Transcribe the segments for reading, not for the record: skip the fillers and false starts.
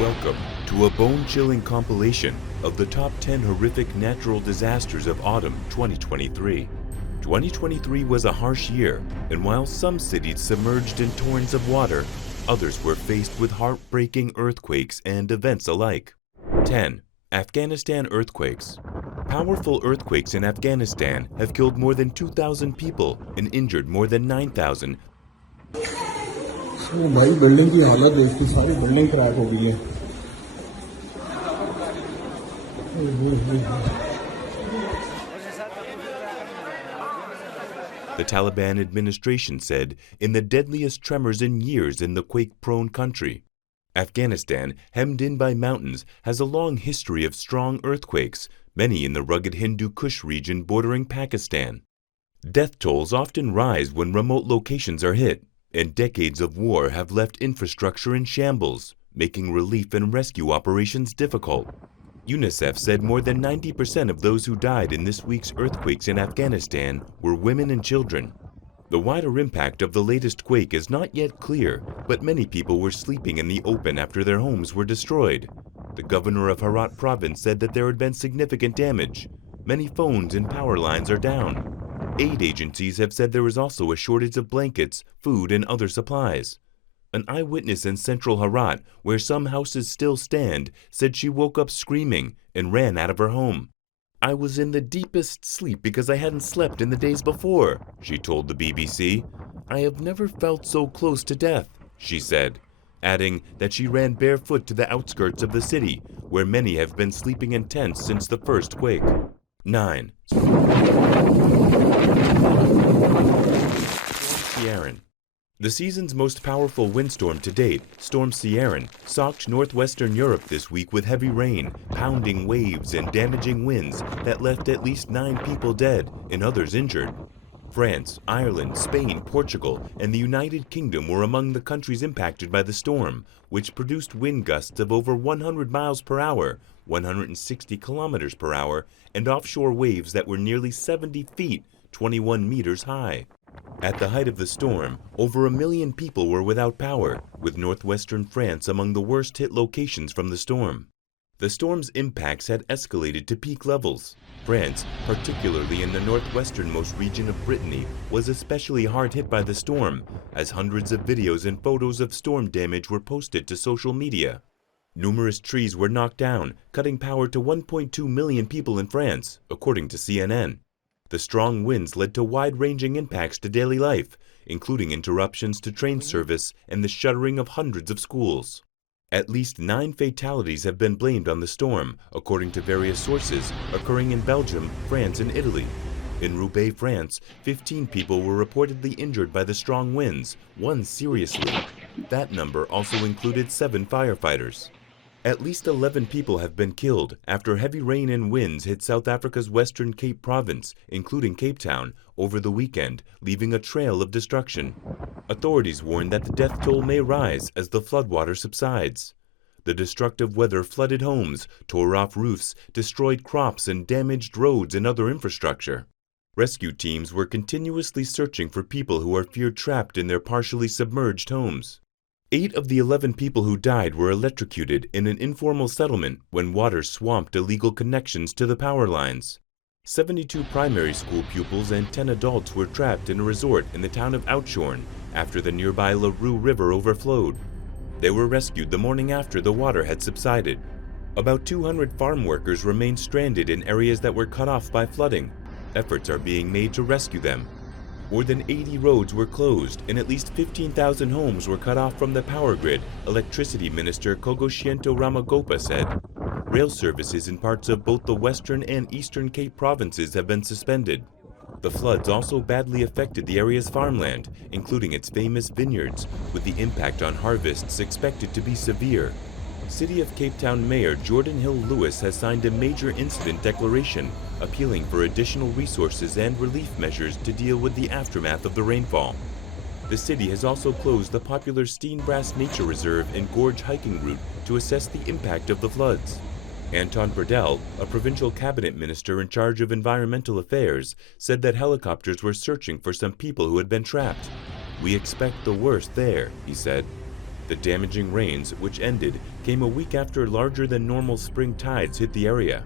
Welcome to a bone-chilling compilation of the top 10 horrific natural disasters of autumn 2023. 2023 was a harsh year, and while some cities submerged in torrents of water, others were faced with heartbreaking earthquakes and events alike. 10. Afghanistan earthquakes. Powerful earthquakes in Afghanistan have killed more than 2,000 people and injured more than 9,000. भाई building की हालत देखी, सारी building crack हो गई है। The Taliban administration said in the deadliest tremors in years in the quake-prone country. Afghanistan, hemmed in by mountains, has a long history of strong earthquakes, many in the rugged Hindu Kush region bordering Pakistan. Death tolls often rise when remote locations are hit, and decades of war have left infrastructure in shambles, making relief and rescue operations difficult. UNICEF said more than 90% of those who died in this week's earthquakes in Afghanistan were women and children. The wider impact of the latest quake is not yet clear, but many people were sleeping in the open after their homes were destroyed. The governor of Herat province said that there had been significant damage. Many phones and power lines are down. Aid agencies have said there is also a shortage of blankets, food, and other supplies. An eyewitness in central Herat, where some houses still stand, said she woke up screaming and ran out of her home. "I was in the deepest sleep because I hadn't slept in the days before," she told the BBC. "I have never felt so close to death," she said, adding that she ran barefoot to the outskirts of the city, where many have been sleeping in tents since the first quake. 9. Sierin. The season's most powerful windstorm to date, Storm Sierin, socked northwestern Europe this week with heavy rain, pounding waves, and damaging winds that left at least 9 people dead and others injured. France, Ireland, Spain, Portugal, and the United Kingdom were among the countries impacted by the storm, which produced wind gusts of over 100 miles per hour, 160 kilometers per hour, and offshore waves that were nearly 70 feet, 21 meters high. At the height of the storm, over 1 million people were without power, with northwestern France among the worst-hit locations from the storm. The storm's impacts had escalated to peak levels. France, particularly in the northwesternmost region of Brittany, was especially hard hit by the storm, as hundreds of videos and photos of storm damage were posted to social media. Numerous trees were knocked down, cutting power to 1.2 million people in France, according to CNN. The strong winds led to wide-ranging impacts to daily life, including interruptions to train service and the shuttering of hundreds of schools. At least 9 fatalities have been blamed on the storm, according to various sources, occurring in Belgium, France, and Italy. In Roubaix, France, 15 people were reportedly injured by the strong winds, 1 seriously. That number also included 7 firefighters. At least 11 people have been killed after heavy rain and winds hit South Africa's Western Cape province, including Cape Town, over the weekend, leaving a trail of destruction. Authorities warn that the death toll may rise as the floodwater subsides. The destructive weather flooded homes, tore off roofs, destroyed crops, and damaged roads and other infrastructure. Rescue teams were continuously searching for people who are feared trapped in their partially submerged homes. 8 of the 11 people who died were electrocuted in an informal settlement when water swamped illegal connections to the power lines. 72 primary school pupils and 10 adults were trapped in a resort in the town of Oudtshoorn after the nearby La Rue River overflowed. They were rescued the morning after the water had subsided. About 200 farm workers remained stranded in areas that were cut off by flooding. Efforts are being made to rescue them. More than 80 roads were closed and at least 15,000 homes were cut off from the power grid, Electricity Minister Kogoshiento Ramagopa said. Rail services in parts of both the Western and Eastern Cape provinces have been suspended. The floods also badly affected the area's farmland, including its famous vineyards, with the impact on harvests expected to be severe. City of Cape Town Mayor Jordan Hill Lewis has signed a major incident declaration, appealing for additional resources and relief measures to deal with the aftermath of the rainfall. The city has also closed the popular Steenbras Nature Reserve and Gorge hiking route to assess the impact of the floods. Anton Burdell, a provincial cabinet minister in charge of environmental affairs, said that helicopters were searching for some people who had been trapped. "We expect the worst there," he said. The damaging rains, which ended, came a week after larger than normal spring tides hit the area.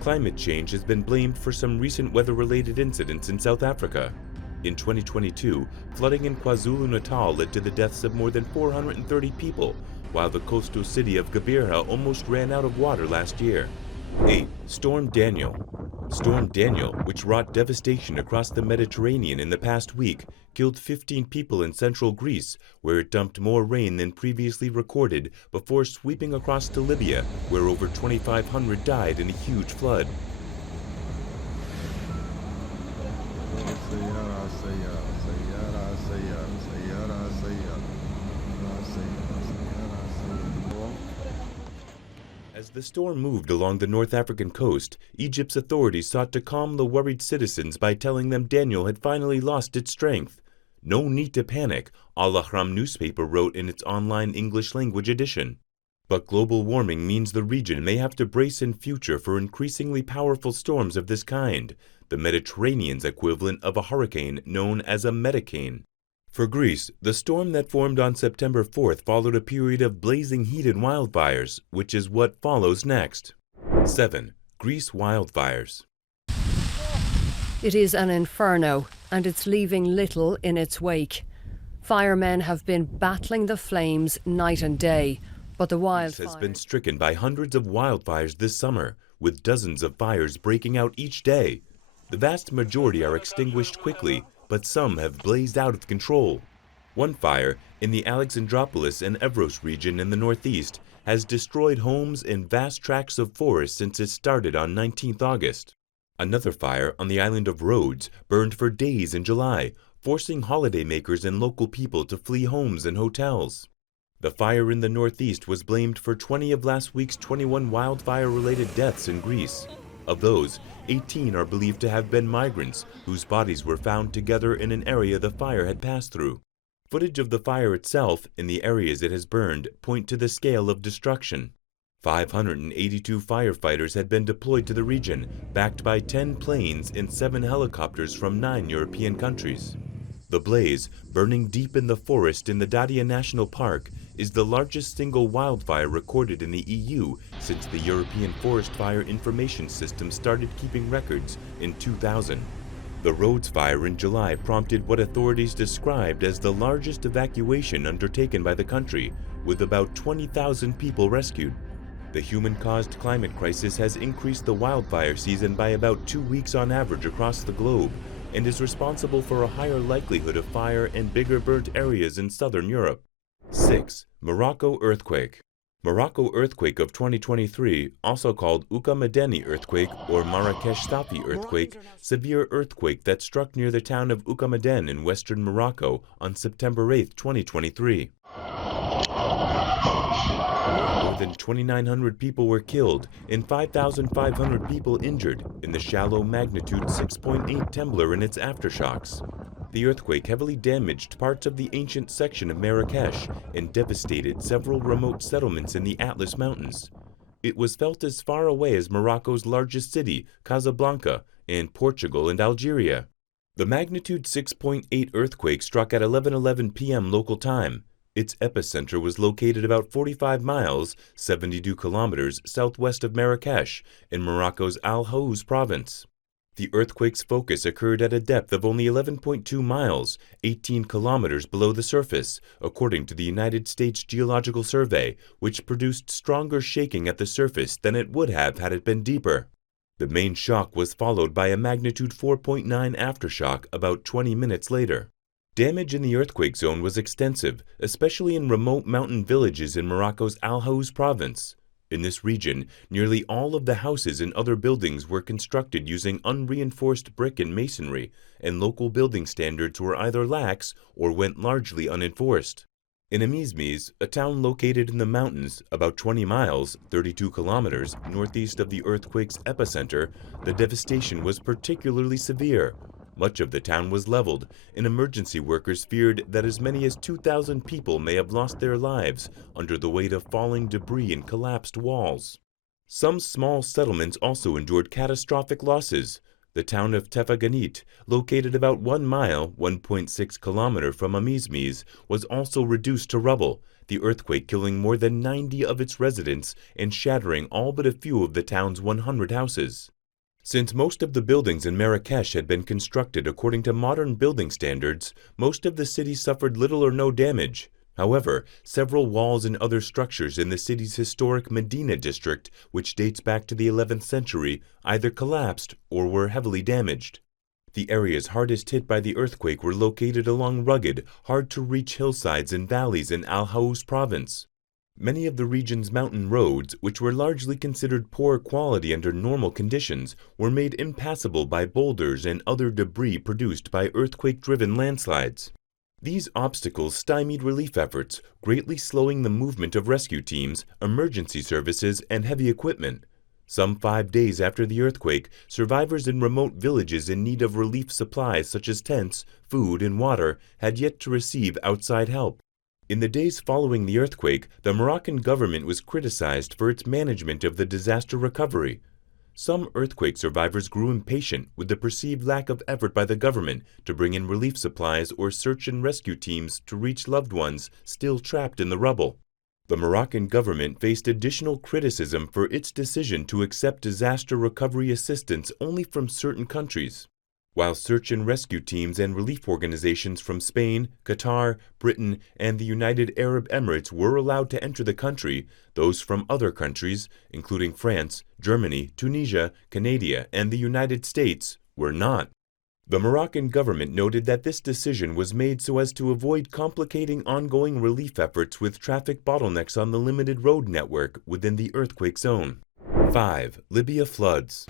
Climate change has been blamed for some recent weather-related incidents in South Africa. In 2022, flooding in KwaZulu-Natal led to the deaths of more than 430 people, while the coastal city of Gqeberha almost ran out of water last year. 8. Storm Daniel. Storm Daniel, which wrought devastation across the Mediterranean in the past week, killed 15 people in central Greece, where it dumped more rain than previously recorded before sweeping across to Libya, where over 2,500 died in a huge flood. As the storm moved along the North African coast, Egypt's authorities sought to calm the worried citizens by telling them Daniel had finally lost its strength. No need to panic, Al Ahram newspaper wrote in its online English-language edition. But global warming means the region may have to brace in future for increasingly powerful storms of this kind, the Mediterranean's equivalent of a hurricane known as a metacane. For Greece, the storm that formed on September 4th followed a period of blazing heat and wildfires, which is what follows next. 7. Greece wildfires. It is an inferno, and it's leaving little in its wake. Firemen have been battling the flames night and day, but the wildfire has been stricken by hundreds of wildfires this summer, with dozens of fires breaking out each day. The vast majority are extinguished quickly, but some have blazed out of control. One fire in the Alexandroupolis and Evros region in the northeast has destroyed homes and vast tracts of forest since it started on 19th August. Another fire on the island of Rhodes burned for days in July, forcing holidaymakers and local people to flee homes and hotels. The fire in the northeast was blamed for 20 of last week's 21 wildfire-related deaths in Greece. Of those, 18 are believed to have been migrants whose bodies were found together in an area the fire had passed through. Footage of the fire itself and the areas it has burned point to the scale of destruction. 582 firefighters had been deployed to the region, backed by 10 planes and 7 helicopters from 9 European countries. The blaze, burning deep in the forest in the Dadia National Park, is the largest single wildfire recorded in the EU since the European Forest Fire Information System started keeping records in 2000. The Rhodes fire in July prompted what authorities described as the largest evacuation undertaken by the country, with about 20,000 people rescued. The human-caused climate crisis has increased the wildfire season by about 2 weeks on average across the globe, and is responsible for a higher likelihood of fire and bigger burnt areas in southern Europe. 6. Morocco Earthquake. Morocco Earthquake of 2023, also called Uka Madeni Earthquake or Marrakesh Safi Earthquake, severe earthquake that struck near the town of Uka Maden in western Morocco on September 8, 2023. More than 2,900 people were killed and 5,500 people injured in the shallow magnitude 6.8 trembler and its aftershocks. The earthquake heavily damaged parts of the ancient section of Marrakesh and devastated several remote settlements in the Atlas Mountains. It was felt as far away as Morocco's largest city, Casablanca, and Portugal and Algeria. The magnitude 6.8 earthquake struck at 11:11 p.m. local time. Its epicenter was located about 45 miles, 72 kilometers southwest of Marrakesh in Morocco's Al Haouz province. The earthquake's focus occurred at a depth of only 11.2 miles, 18 kilometers below the surface, according to the United States Geological Survey, which produced stronger shaking at the surface than it would have had it been deeper. The main shock was followed by a magnitude 4.9 aftershock about 20 minutes later. Damage in the earthquake zone was extensive, especially in remote mountain villages in Morocco's Al Haouz province. In this region, nearly all of the houses and other buildings were constructed using unreinforced brick and masonry, and local building standards were either lax or went largely unenforced. In Amizmiz, a town located in the mountains about 20 miles, 32 kilometers, northeast of the earthquake's epicenter, the devastation was particularly severe. Much of the town was leveled, and emergency workers feared that as many as 2,000 people may have lost their lives under the weight of falling debris and collapsed walls. Some small settlements also endured catastrophic losses. The town of Tefaganit, located about 1 mile, 1.6 kilometer from Amizmiz, was also reduced to rubble, the earthquake killing more than 90 of its residents and shattering all but a few of the town's 100 houses. Since most of the buildings in Marrakesh had been constructed according to modern building standards, most of the city suffered little or no damage. However, several walls and other structures in the city's historic Medina district, which dates back to the 11th century, either collapsed or were heavily damaged. The areas hardest hit by the earthquake were located along rugged, hard-to-reach hillsides and valleys in Al Haous province. Many of the region's mountain roads, which were largely considered poor quality under normal conditions, were made impassable by boulders and other debris produced by earthquake-driven landslides. These obstacles stymied relief efforts, greatly slowing the movement of rescue teams, emergency services, and heavy equipment. Some 5 days after the earthquake, survivors in remote villages in need of relief supplies such as tents, food, and water had yet to receive outside help. In the days following the earthquake, the Moroccan government was criticized for its management of the disaster recovery. Some earthquake survivors grew impatient with the perceived lack of effort by the government to bring in relief supplies or search and rescue teams to reach loved ones still trapped in the rubble. The Moroccan government faced additional criticism for its decision to accept disaster recovery assistance only from certain countries. While search and rescue teams and relief organizations from Spain, Qatar, Britain, and the United Arab Emirates were allowed to enter the country, those from other countries, including France, Germany, Tunisia, Canada, and the United States, were not. The Moroccan government noted that this decision was made so as to avoid complicating ongoing relief efforts with traffic bottlenecks on the limited road network within the earthquake zone. 5. Libya Floods.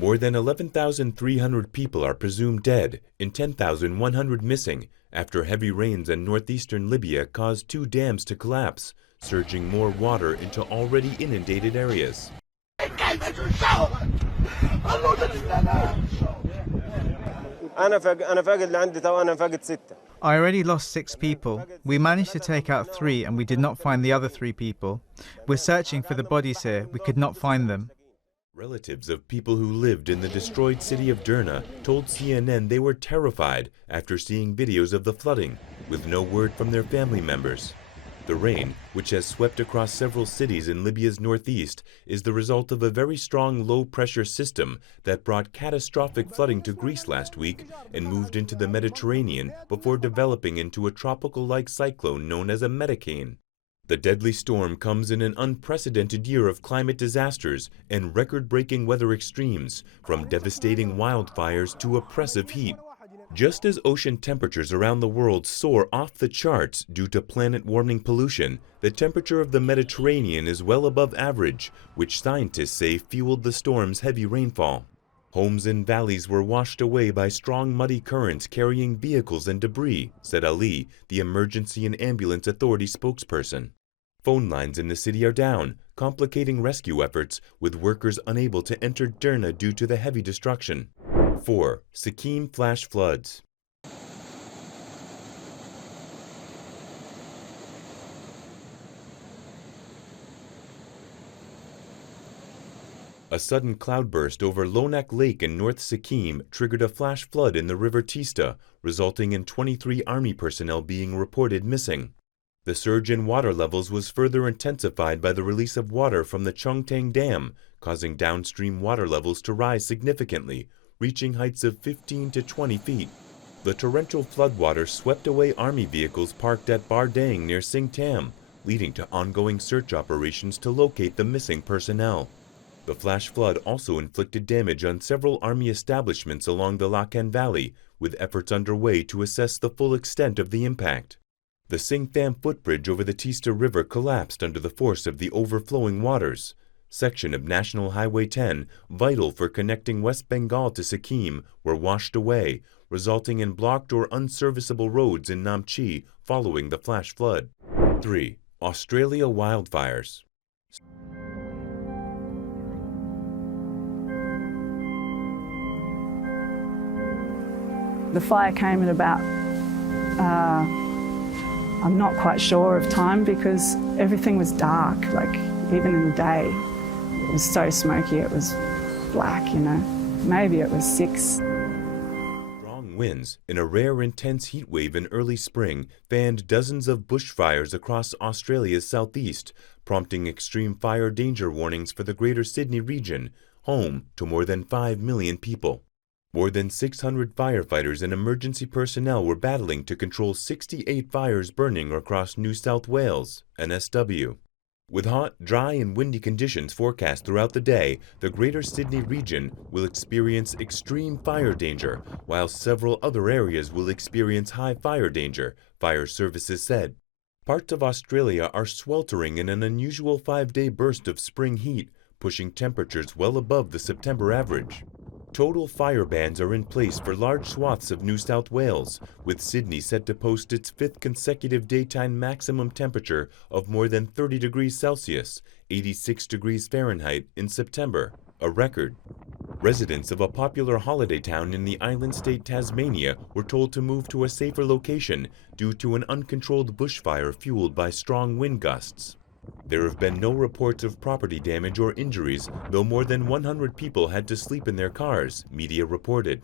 More than 11,300 people are presumed dead and 10,100 missing after heavy rains in northeastern Libya caused 2 dams to collapse, surging more water into already inundated areas. I already lost 6 people. We managed to take out 3 and we did not find the other 3 people. We're searching for the bodies here. We could not find them. Relatives of people who lived in the destroyed city of Derna told CNN they were terrified after seeing videos of the flooding, with no word from their family members. The rain, which has swept across several cities in Libya's northeast, is the result of a very strong low-pressure system that brought catastrophic flooding to Greece last week and moved into the Mediterranean before developing into a tropical-like cyclone known as a metacane. The deadly storm comes in an unprecedented year of climate disasters and record-breaking weather extremes, from devastating wildfires to oppressive heat. Just as ocean temperatures around the world soar off the charts due to planet-warming pollution, the temperature of the Mediterranean is well above average, which scientists say fueled the storm's heavy rainfall. Homes and valleys were washed away by strong muddy currents carrying vehicles and debris, said Ali, the Emergency and Ambulance Authority spokesperson. Phone lines in the city are down, complicating rescue efforts, with workers unable to enter Derna due to the heavy destruction. 4. Sierin flash floods. A sudden cloudburst over Lonak Lake in North Sierin triggered a flash flood in the river Tista, resulting in 23 army personnel being reported missing. The surge in water levels was further intensified by the release of water from the Chongtang Dam, causing downstream water levels to rise significantly, reaching heights of 15 to 20 feet. The torrential floodwaters swept away army vehicles parked at Bardang near Singtam, leading to ongoing search operations to locate the missing personnel. The flash flood also inflicted damage on several army establishments along the Lakan Valley, with efforts underway to assess the full extent of the impact. The Singtam footbridge over the Tista River collapsed under the force of the overflowing waters. Section of National Highway 10, vital for connecting West Bengal to Sikkim, were washed away, resulting in blocked or unserviceable roads in Namche following the flash flood. 3. Australia wildfires. The fire came at about, I'm not quite sure of time because everything was dark, like even in the day. It was so smoky, it was black, you know. Maybe it was 6. Strong winds and a rare intense heat wave in early spring fanned dozens of bushfires across Australia's southeast, prompting extreme fire danger warnings for the Greater Sydney region, home to more than 5 million people. More than 600 firefighters and emergency personnel were battling to control 68 fires burning across New South Wales, NSW. With hot, dry, and windy conditions forecast throughout the day, the Greater Sydney region will experience extreme fire danger, while several other areas will experience high fire danger, fire services said. Parts of Australia are sweltering in an unusual 5-day burst of spring heat, pushing temperatures well above the September average. Total fire bans are in place for large swaths of New South Wales, with Sydney set to post its 5th consecutive daytime maximum temperature of more than 30 degrees Celsius, 86 degrees Fahrenheit in September, a record. Residents of a popular holiday town in the island state Tasmania were told to move to a safer location due to an uncontrolled bushfire fueled by strong wind gusts. There have been no reports of property damage or injuries, though more than 100 people had to sleep in their cars, media reported.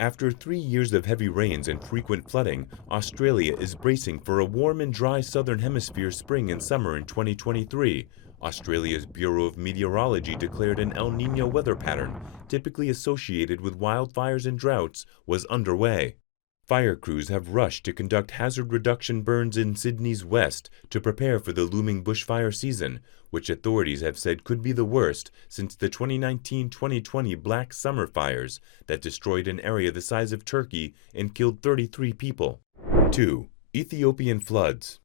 After 3 years of heavy rains and frequent flooding, Australia is bracing for a warm and dry southern hemisphere spring and summer in 2023. Australia's Bureau of Meteorology declared an El Niño weather pattern, typically associated with wildfires and droughts, was underway. Fire crews have rushed to conduct hazard reduction burns in Sydney's west to prepare for the looming bushfire season, which authorities have said could be the worst since the 2019-2020 Black Summer fires that destroyed an area the size of Turkey and killed 33 people. 2. Ethiopian floods.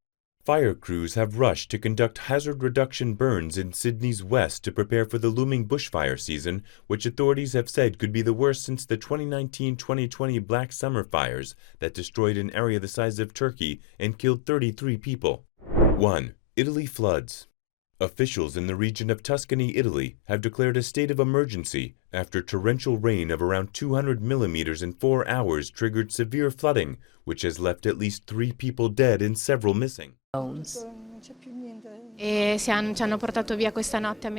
Fire crews have rushed to conduct hazard reduction burns in Sydney's west to prepare for the looming bushfire season, which authorities have said could be the worst since the 2019-2020 Black Summer fires that destroyed an area the size of Turkey and killed 33 people. 1. Italy floods. Officials in the region of Tuscany, Italy, have declared a state of emergency after torrential rain of around 200 millimeters in 4 hours triggered severe flooding, which has left at least 3 people dead and several missing.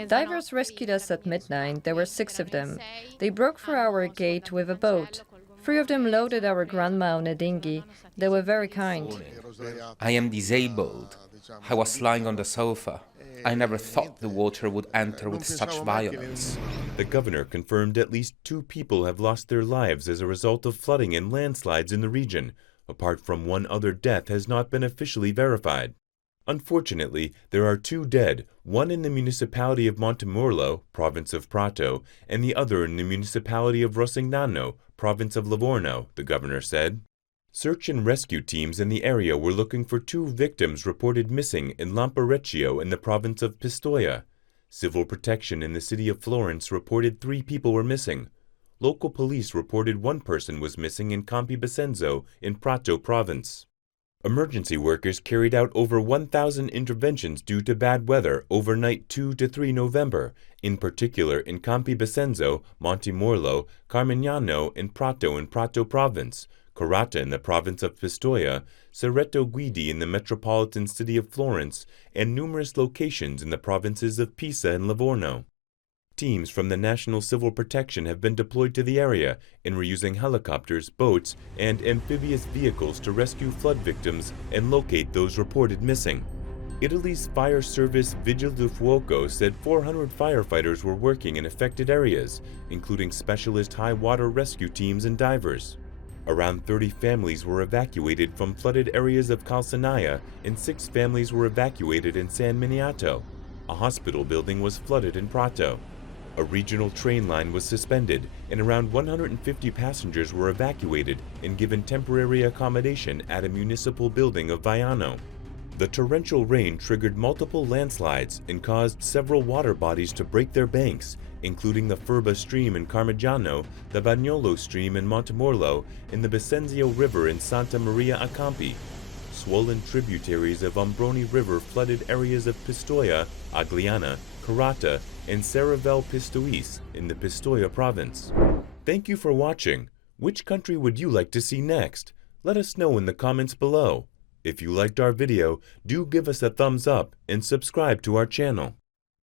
Divers rescued us at midnight. There were 6 of them. They broke through our gate with a boat. 3 of them loaded our grandma on a dinghy. They were very kind. I am disabled. I was lying on the sofa. I never thought the water would enter with such violence. The governor confirmed at least 2 people have lost their lives as a result of flooding and landslides in the region, apart from 1 other death has not been officially verified. Unfortunately, there are 2 dead, one in the municipality of Montemurlo, province of Prato, and the other in the municipality of Rosignano, province of Livorno, the governor said. Search and rescue teams in the area were looking for 2 victims reported missing in Lamperecchio in the province of Pistoia. Civil protection in the city of Florence reported 3 people were missing. Local police reported 1 person was missing in Campi Bisenzio in Prato province. Emergency workers carried out over 1,000 interventions due to bad weather overnight 2 to 3 November, in particular in Campi Bisenzio, Montemurlo, Carmignano, and Prato in Prato province, Carrata in the province of Pistoia, Cerreto Guidi in the metropolitan city of Florence, and numerous locations in the provinces of Pisa and Livorno. Teams from the National Civil Protection have been deployed to the area and were using helicopters, boats, and amphibious vehicles to rescue flood victims and locate those reported missing. Italy's fire service Vigili del Fuoco said 400 firefighters were working in affected areas, including specialist high-water rescue teams and divers. Around 30 families were evacuated from flooded areas of Calzinaia, and 6 families were evacuated in San Miniato. A hospital building was flooded in Prato. A regional train line was suspended, and around 150 passengers were evacuated and given temporary accommodation at a municipal building of Vaiano. The torrential rain triggered multiple landslides and caused several water bodies to break their banks, including the Furba stream in Carmignano, the Bagnolo stream in Montemurlo, and the Bisenzio River in Santa Maria a Campi. Swollen tributaries of Ombroni River flooded areas of Pistoia, Agliana, Carrata, and Serravel Pistoiese in the Pistoia province. Thank you for watching. Which country would you like to see next? Let us know in the comments below. If you liked our video, do give us a thumbs up and subscribe to our channel.